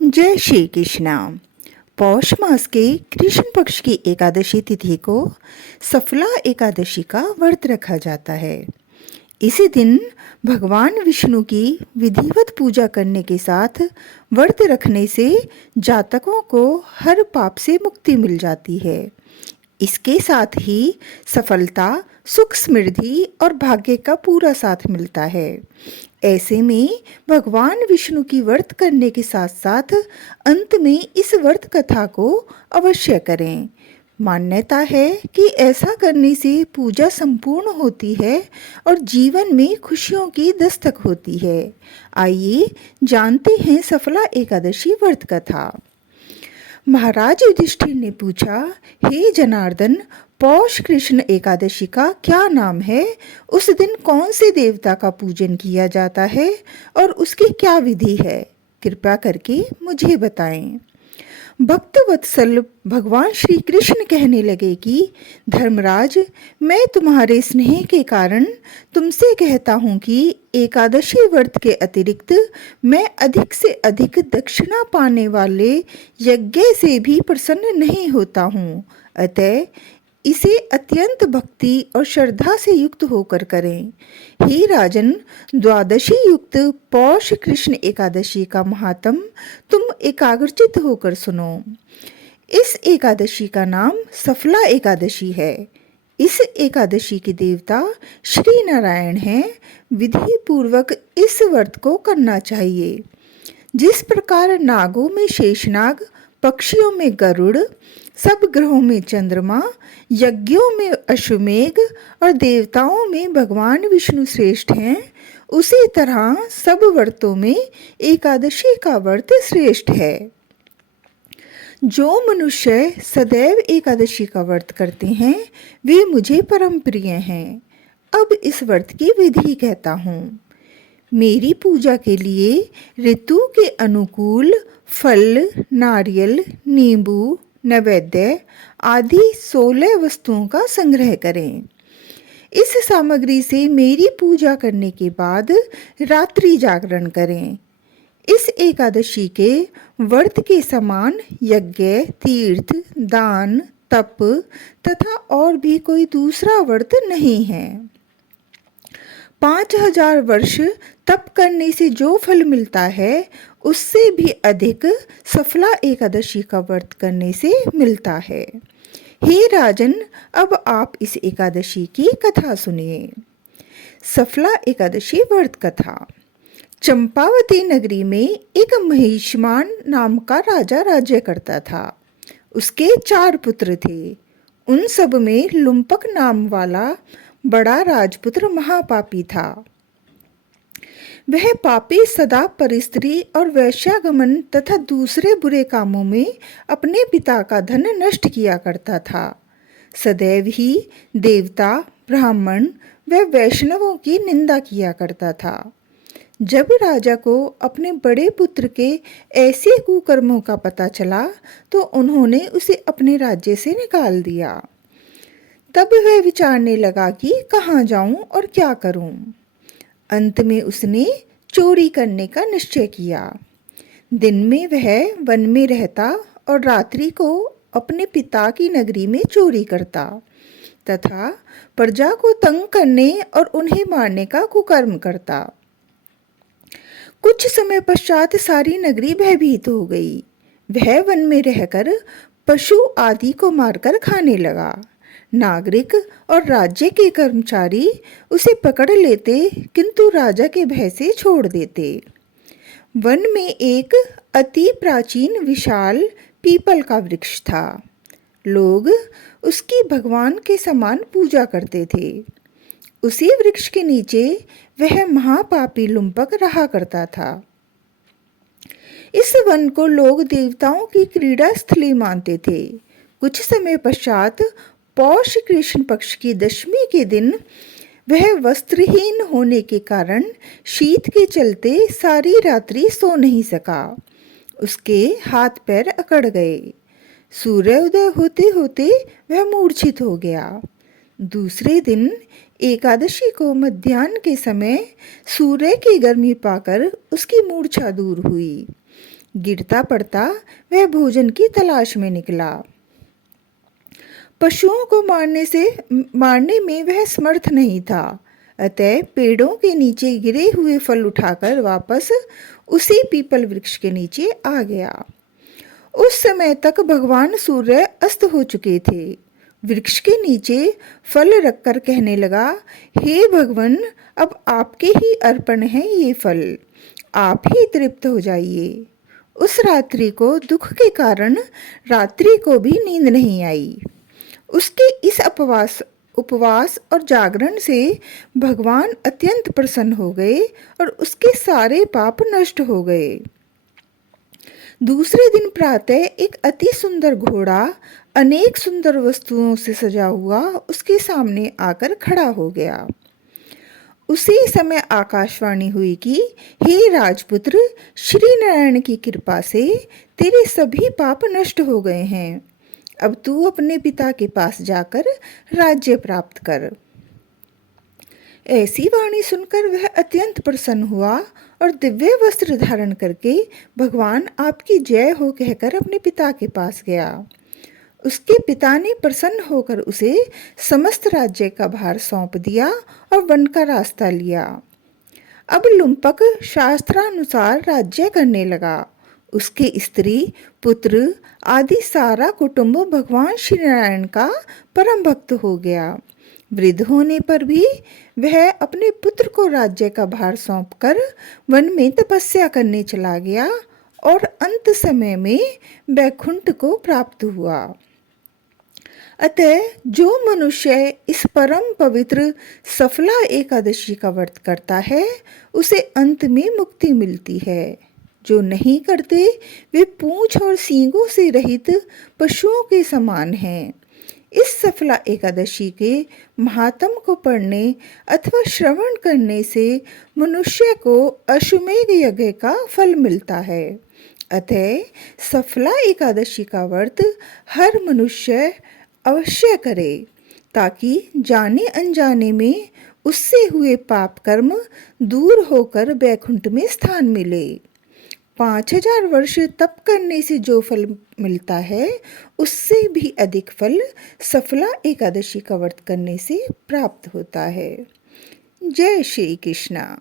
जय श्री कृष्णा। पौष मास के कृष्ण पक्ष की एकादशी तिथि को सफला एकादशी का व्रत रखा जाता है। इसी दिन भगवान विष्णु की विधिवत पूजा करने के साथ व्रत रखने से जातकों को हर पाप से मुक्ति मिल जाती है। इसके साथ ही सफलता, सुख, समृद्धि और भाग्य का पूरा साथ मिलता है। ऐसे में भगवान विष्णु की व्रत करने के साथ साथ अंत में इस व्रत कथा को अवश्य करें। मान्यता है कि ऐसा करने से पूजा संपूर्ण होती है और जीवन में खुशियों की दस्तक होती है। आइए जानते हैं सफला एकादशी व्रत कथा। महाराज युधिष्ठिर ने पूछा, हे जनार्दन, पौष कृष्ण एकादशी का क्या नाम है? उस दिन कौन से देवता का पूजन किया जाता है और उसकी क्या विधि है? कृपया करके मुझे बताएं। भक्त वत्सल भगवान श्री कृष्ण कहने लगे कि धर्मराज, मैं तुम्हारे स्नेह के कारण तुमसे कहता हूँ कि एकादशी व्रत के अतिरिक्त मैं अधिक से अधिक दक्षिणा पाने वाले यज्ञ से भी प्रसन्न नहीं होता हूँ। अतः इसे अत्यंत भक्ति और श्रद्धा से युक्त होकर करें। हे राजन, द्वादशी युक्त पौष कृष्ण एकादशी का महात्म तुम एकाग्रचित होकर सुनो। इस एकादशी का नाम सफला एकादशी है। इस एकादशी के देवता श्री नारायण हैं। विधि पूर्वक इस व्रत को करना चाहिए। जिस प्रकार नागों में शेषनाग, पक्षियों में गरुड़, सब ग्रहों में चंद्रमा, यज्ञों में अश्वमेघ और देवताओं में भगवान विष्णु श्रेष्ठ हैं, उसी तरह सब व्रतों में एकादशी का व्रत श्रेष्ठ है। जो मनुष्य सदैव एकादशी का व्रत करते हैं वे मुझे परम प्रिय हैं। अब इस व्रत की विधि कहता हूँ। मेरी पूजा के लिए ऋतु के अनुकूल फल, नारियल, नींबू, नैवेद्य आदि 16 वस्तुओं का संग्रह करें। इस सामग्री से मेरी पूजा करने के बाद रात्रि जागरण करें। इस एकादशी के व्रत के समान यज्ञ, तीर्थ, दान, तप तथा और भी कोई दूसरा व्रत नहीं है। 5000 वर्ष तप करने से जो फल मिलता है उससे भी अधिक सफला एकादशी का व्रत करने से मिलता है। हे राजन, अब आप इस एकादशी की कथा सुनिए। सफला एकादशी व्रत कथा। चंपावती नगरी में एक महिष्मान नाम का राजा राज्य करता था। उसके 4 पुत्र थे। उन सब में लुम्पक नाम वाला बड़ा राजपुत्र महापापी था। वह पापी सदा परिस्त्री और वैश्यागमन तथा दूसरे बुरे कामों में अपने पिता का धन नष्ट किया करता था। सदैव ही देवता, ब्राह्मण व वैष्णवों की निंदा किया करता था। जब राजा को अपने बड़े पुत्र के ऐसे कुकर्मों का पता चला तो उन्होंने उसे अपने राज्य से निकाल दिया। तब वह विचारने लगा कि कहाँ जाऊं और क्या करूं। अंत में उसने चोरी करने का निश्चय किया। दिन में वह वन में रहता और रात्रि को अपने पिता की नगरी में चोरी करता तथा प्रजा को तंग करने और उन्हें मारने का कुकर्म करता। कुछ समय पश्चात सारी नगरी भयभीत हो गई। वह वन में रहकर पशु आदि को मारकर खाने लगा। नागरिक और राज्य के कर्मचारी उसे पकड़ लेते किंतु राजा के भय से छोड़ देते। वन में एक अति प्राचीन विशाल पीपल का वृक्ष था। लोग उसकी भगवान के समान पूजा करते थे। उसी वृक्ष के नीचे वह महापापी लुम्पक रहा करता था। इस वन को लोग देवताओं की क्रीड़ा स्थली मानते थे। कुछ समय पश्चात पौष कृष्ण पक्ष की दशमी के दिन वह वस्त्रहीन होने के कारण शीत के चलते सारी रात्रि सो नहीं सका। उसके हाथ पैर अकड़ गए। सूर्योदय होते होते वह मूर्छित हो गया। दूसरे दिन एकादशी को मध्याह्न के समय सूर्य की गर्मी पाकर उसकी मूर्छा दूर हुई। गिरता पड़ता वह भोजन की तलाश में निकला। पशुओं को मारने में वह समर्थ नहीं था, अतः पेड़ों के नीचे गिरे हुए फल उठाकर वापस उसी पीपल वृक्ष के नीचे आ गया। उस समय तक भगवान सूर्य अस्त हो चुके थे। वृक्ष के नीचे फल रखकर कहने लगा, हे भगवान, अब आपके ही अर्पण है ये फल, आप ही तृप्त हो जाइए। उस रात्रि को दुख के कारण रात्रि को भी नींद नहीं आई। उसके इस उपवास और जागरण से भगवान अत्यंत प्रसन्न हो गए और उसके सारे पाप नष्ट हो गए। दूसरे दिन प्रातः एक अति सुंदर घोड़ा अनेक सुंदर वस्तुओं से सजा हुआ उसके सामने आकर खड़ा हो गया। उसी समय आकाशवाणी हुई कि हे राजपुत्र, श्री नारायण की कृपा से तेरे सभी पाप नष्ट हो गए हैं। अब तू अपने पिता के पास जाकर राज्य प्राप्त कर। ऐसी वाणी सुनकर वह अत्यंत प्रसन्न हुआ और दिव्य वस्त्र धारण करके भगवान आपकी जय हो कहकर अपने पिता के पास गया। उसके पिता ने प्रसन्न होकर उसे समस्त राज्य का भार सौंप दिया और वन का रास्ता लिया। अब लुम्पक शास्त्रानुसार राज्य करने लगा। उसके स्त्री, पुत्र आदि सारा कुटुंब भगवान श्री नारायण का परम भक्त हो गया। वृद्ध होने पर भी वह अपने पुत्र को राज्य का भार सौंपकर वन में तपस्या करने चला गया और अंत समय में वैकुंठ को प्राप्त हुआ। अतः जो मनुष्य इस परम पवित्र सफला एकादशी का व्रत करता है उसे अंत में मुक्ति मिलती है। जो नहीं करते वे पूंछ और सींगों से रहित पशुओं के समान हैं। इस सफला एकादशी के महात्म को पढ़ने अथवा श्रवण करने से मनुष्य को अश्वमेध यज्ञ का फल मिलता है। अतः सफला एकादशी का व्रत हर मनुष्य अवश्य करे, ताकि जाने अनजाने में उससे हुए पाप कर्म दूर होकर वैकुंठ में स्थान मिले। 5000 वर्ष तप करने से जो फल मिलता है उससे भी अधिक फल सफला एकादशी का व्रत करने से प्राप्त होता है। जय श्री कृष्णा।